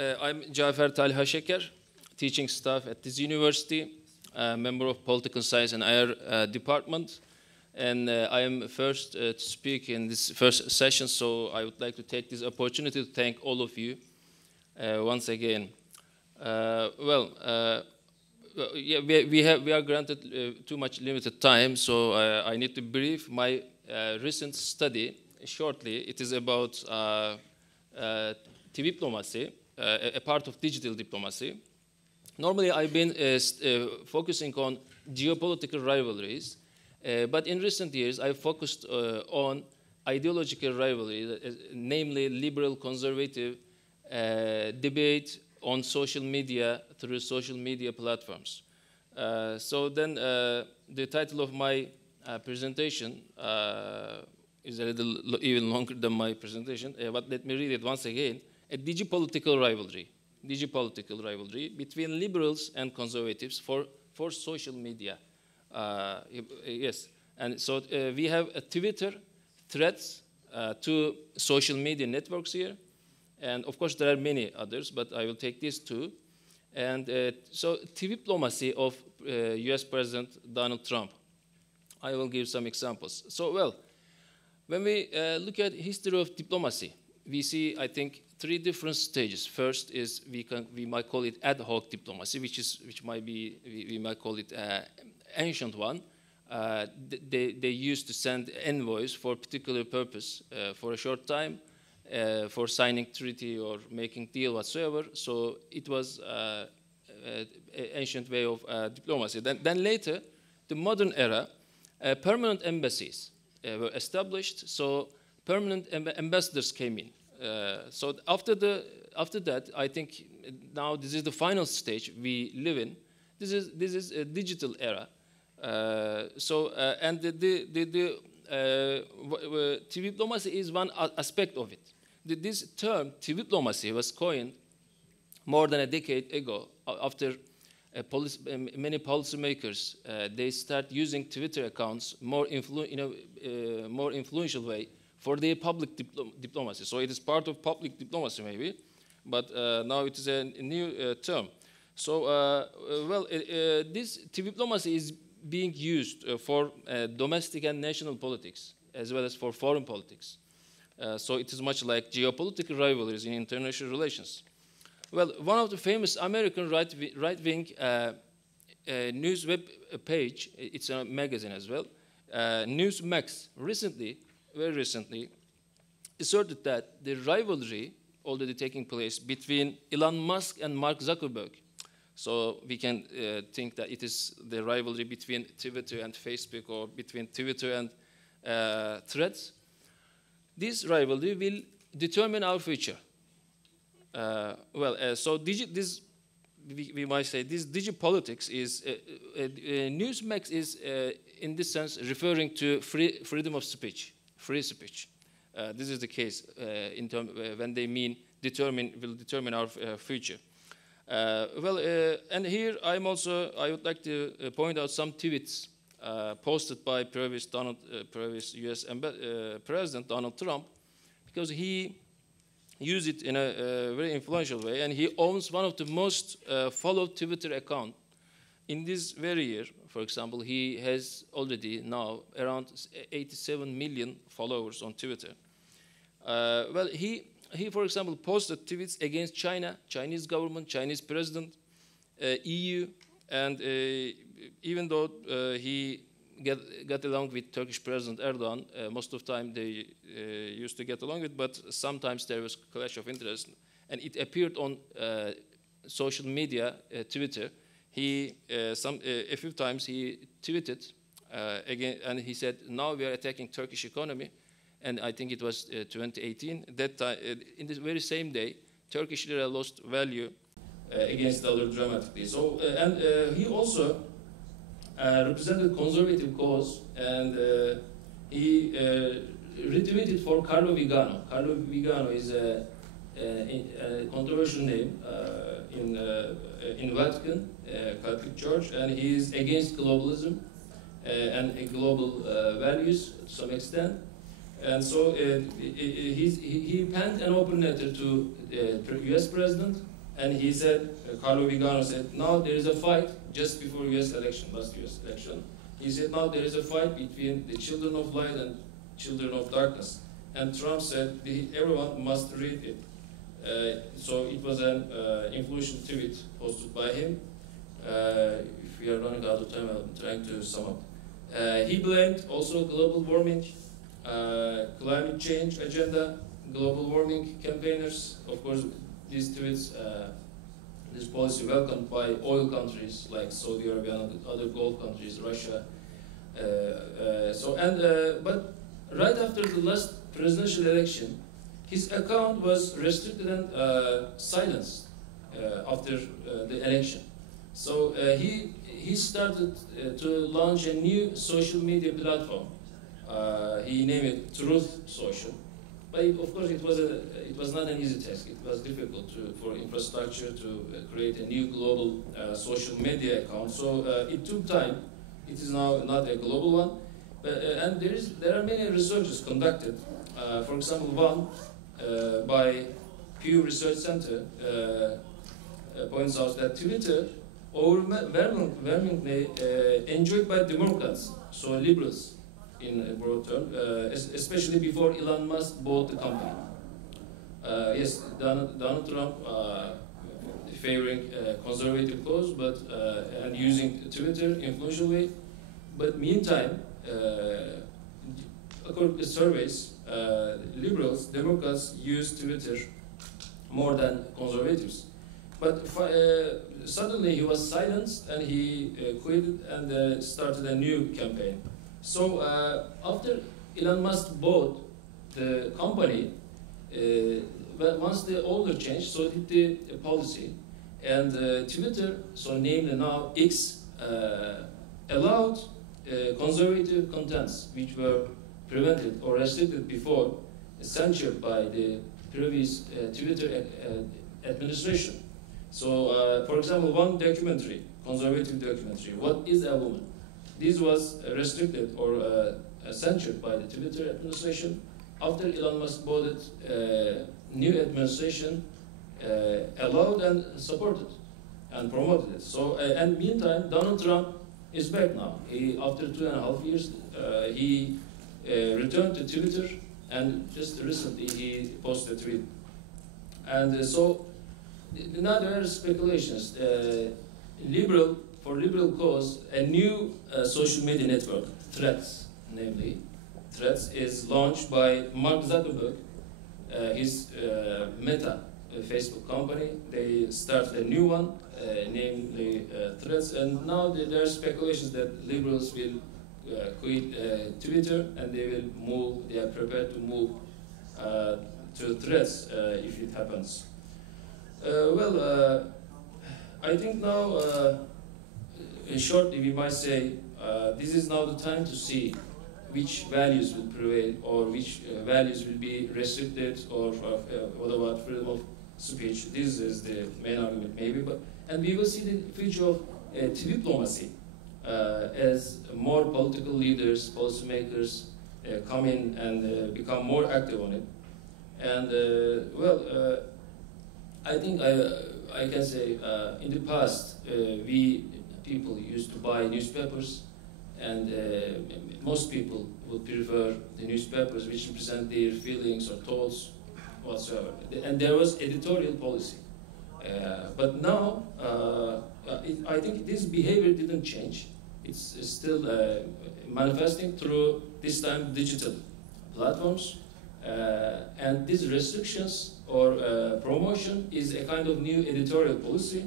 I'm Talha Şeker, teaching staff at this university, member of political science and IR department. And I am first to speak in this first session, so I would like to take this opportunity to thank all of you once again. Yeah, we are granted too much limited time, so I need to brief my recent study shortly. It is about Twiplomacy, a part of digital diplomacy. Normally, I've been focusing on geopolitical rivalries, but in recent years, I've focused on ideological rivalries, namely liberal-conservative debate on social media through social media platforms. So then the title of my presentation is a little even longer than my presentation, but let me read it once again. A digipolitical rivalry between liberals and conservatives for social media. Yes, and so we have a Twitter threats to social media networks here. And of course, there are many others, but I will take these two. And so, Twiplomacy of US President Donald Trump. I will give some examples. So, well, when we look at history of diplomacy, we see, I think, three different stages. First is we might call it ad hoc diplomacy, which might be we might call it ancient one. They used to send envoys for a particular purpose for a short time. For signing treaty or making deal whatsoever, so it was an ancient way of diplomacy. Then later, the modern era, permanent embassies were established. So permanent ambassadors came in. So after that, I think now this is the final stage we live in. This is a digital era. And the diplomacy is one aspect of it. This term, diplomacy, was coined more than a decade ago after many policymakers, they start using Twitter accounts more more influential way for their public diplomacy. So it is part of public diplomacy maybe, but now it is a new term. So, this diplomacy is being used for domestic and national politics, as well as for foreign politics. So it is much like geopolitical rivalries in international relations. Well, one of the famous American right-wing news web page, it's a magazine as well, Newsmax, very recently, asserted that the rivalry already taking place between Elon Musk and Mark Zuckerberg. So we can think that it is the rivalry between Twitter and Facebook, or between Twitter and Threads. This rivalry will determine our future. So we might say this digipolitics is, Newsmax is in this sense referring to freedom of speech, free speech. This is the case when they mean will determine our future. And here I would like to point out some tweets posted by previous U.S. President Donald Trump, because he used it in a very influential way, and he owns one of the most followed Twitter accounts in this very year. For example, he has already now around 87 million followers on Twitter. He, for example, posted tweets against China, Chinese government, Chinese president, EU, and even though he got along with Turkish President Erdogan, most of the time they used to get along with, but sometimes there was a clash of interest, and it appeared on social media, Twitter. A few times he tweeted again, and he said, "Now we are attacking Turkish economy." And I think it was 2018. That time, in the very same day, Turkish lira lost value against the dollar dramatically. So, he also represented conservative cause, and he retweeted for Carlo Vigano. Carlo Vigano is a controversial name in Vatican, Catholic Church, and he is against globalism and global values to some extent. And so he penned an open letter to U.S. President, and he said, Carlo Vigano said, now there is a fight just before U.S. election, last U.S. election. He said, now there is a fight between the children of light and children of darkness. And Trump said, everyone must read it. So it was an influential tweet posted by him. If we are running out of time, I'm trying to sum up. He blamed also global warming, climate change agenda, global warming campaigners. Of course, these tweets, this policy welcomed by oil countries like Saudi Arabia and other Gulf countries, Russia. But right after the last presidential election, his account was restricted and silenced after the election. So he started to launch a new social media platform. He named it Truth Social. But of course, it was not an easy task. It was difficult for infrastructure to create a new global social media account. So it took time. It is now not a global one. And there are many researches conducted. For example, one by Pew Research Center points out that Twitter overwhelmingly enjoyed by Democrats, so liberals in a broad term, especially before Elon Musk bought the company. Yes, Donald Trump favoring conservative cause, but and using Twitter influentially. But meantime, according to surveys, liberals, Democrats use Twitter more than conservatives. But suddenly he was silenced and he quit and started a new campaign. So after Elon Musk bought the company, once the order changed, so did the policy. And Twitter, so named now X, allowed conservative contents which were prevented or restricted before, censored by the previous Twitter administration. So, for example, one documentary, conservative documentary, What is a Woman? This was restricted or censored by the Twitter administration. After Elon Musk bought it, new administration allowed and supported and promoted it. So, and meantime, Donald Trump is back now. After 2.5 years, he returned to Twitter, and just recently he posted a tweet. And so, now there are speculations. For liberal cause, a new social media network, Threads, namely, Threads is launched by Mark Zuckerberg, his Meta, Facebook company. They started a new one, namely Threads, and now there are speculations that liberals will quit Twitter and they are prepared to move to Threads if it happens. I think now, shortly we might say, this is now the time to see which values will prevail or which values will be restricted, or what about freedom of speech. This is the main argument maybe, and we will see the future of Twiplomacy as more political leaders, policymakers come in and become more active on it. And I think I can say in the past people used to buy newspapers, and most people would prefer the newspapers which represent their feelings or thoughts whatsoever. And there was editorial policy. But now, I think this behavior didn't change. It's still manifesting through, this time, digital platforms. And these restrictions or promotion is a kind of new editorial policy.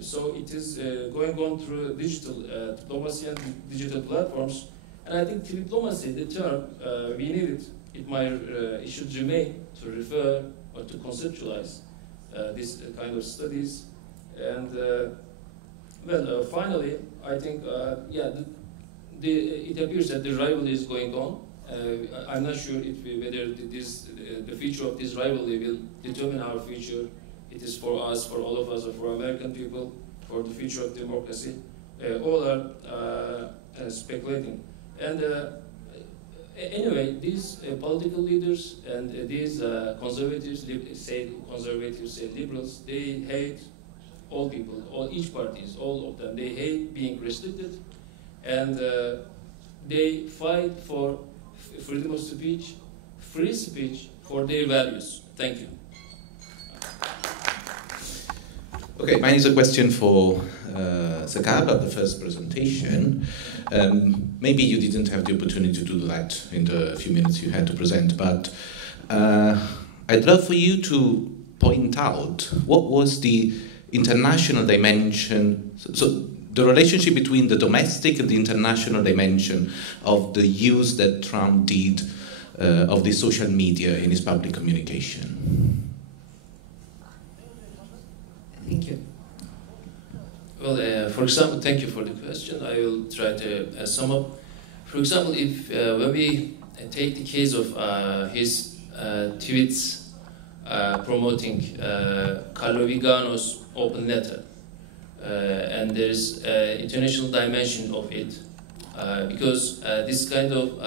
So it is going on through digital diplomacy and digital platforms. And I think diplomacy, the term, we need it. It should remain to refer or to conceptualize this kind of studies. And finally, I think, it appears that the rivalry is going on. I'm not sure whether the future of this rivalry will determine our future. It is for us, for all of us, or for American people, for the future of democracy. All are speculating. And Anyway, these political leaders and these conservatives, say liberals, they hate all people, each parties, all of them. They hate being restricted, and they fight for freedom of speech, free speech for their values. Thank you. Okay, mine is a question for Şeker about the first presentation. Maybe you didn't have the opportunity to do that in the few minutes you had to present, but I'd love for you to point out what was the international dimension, so the relationship between the domestic and the international dimension of the use that Trump did of the social media in his public communication. Thank you. Well, for example, thank you for the question. I will try to sum up. For example, if when we take the case of his tweets promoting Carlo Vigano's open letter, and there's international dimension of it, because this kind of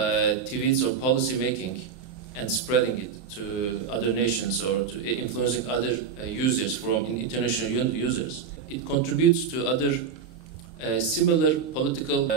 tweets or policy making and spreading it to other nations or to influencing other users from international users, it contributes to other similar political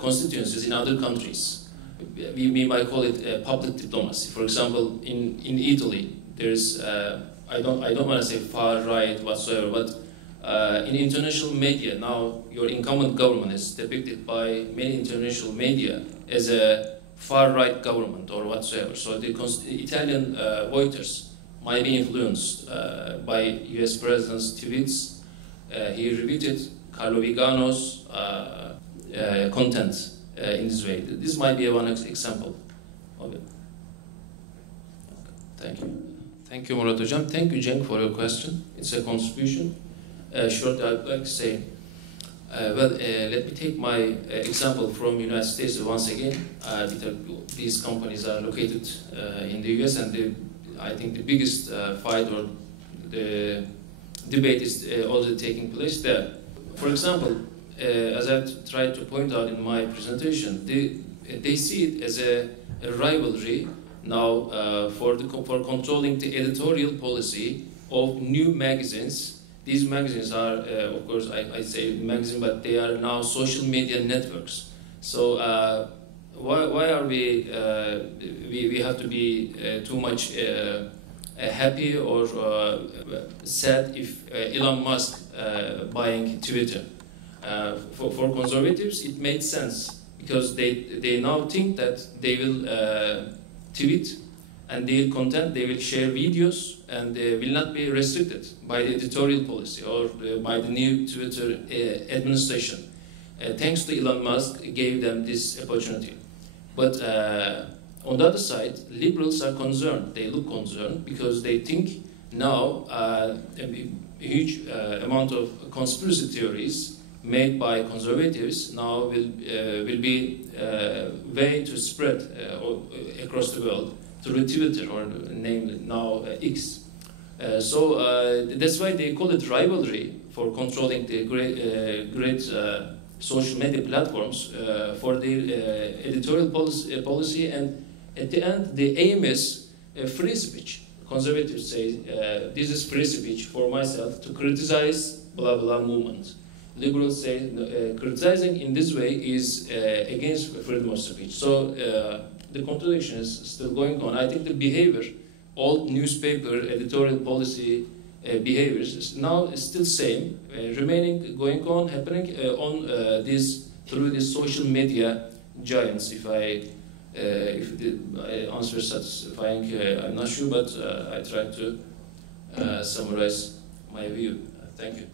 constituencies in other countries. We might call it public diplomacy. For example, in Italy, there's I don't want to say far right whatsoever, but in international media now, your incumbent government is depicted by many international media as a far-right government or whatsoever. So the Italian voters might be influenced by US President's tweets. He repeated Carlo Vigano's content in this way. This might be one example of it. Thank you. Thank you, Murat Hocam. Thank you, Cenk, for your question. It's a contribution. Shortly, I'd like to say, let me take my example from United States once again. These companies are located in the US, and I think the biggest fight or the debate is also taking place there. For example, as I tried to point out in my presentation, they see it as a rivalry now for controlling the editorial policy of new magazines. These magazines are, of course, I say magazine, but they are now social media networks. So why are we have to be too much happy or sad if Elon Musk buying Twitter? For conservatives, it made sense because they now think that they will tweet and their content, they will share videos, and they will not be restricted by the editorial policy or by the new Twitter administration. Thanks to Elon Musk, gave them this opportunity. But on the other side, liberals are concerned. They look concerned because they think now a huge amount of conspiracy theories made by conservatives now will be way to spread across the world through Twitter, or namely now X. So that's why they call it rivalry for controlling the great social media platforms for their editorial policy, and at the end the aim is free speech. Conservatives say this is free speech for myself to criticize blah blah movement. Liberals say criticizing in this way is against freedom of speech. So the contradiction is still going on. I think the behavior, all newspaper editorial policy behaviors is now still same, remaining, going on, happening on through these social media giants. If the answer is satisfying, I'm not sure, but I tried to summarize my view. Thank you.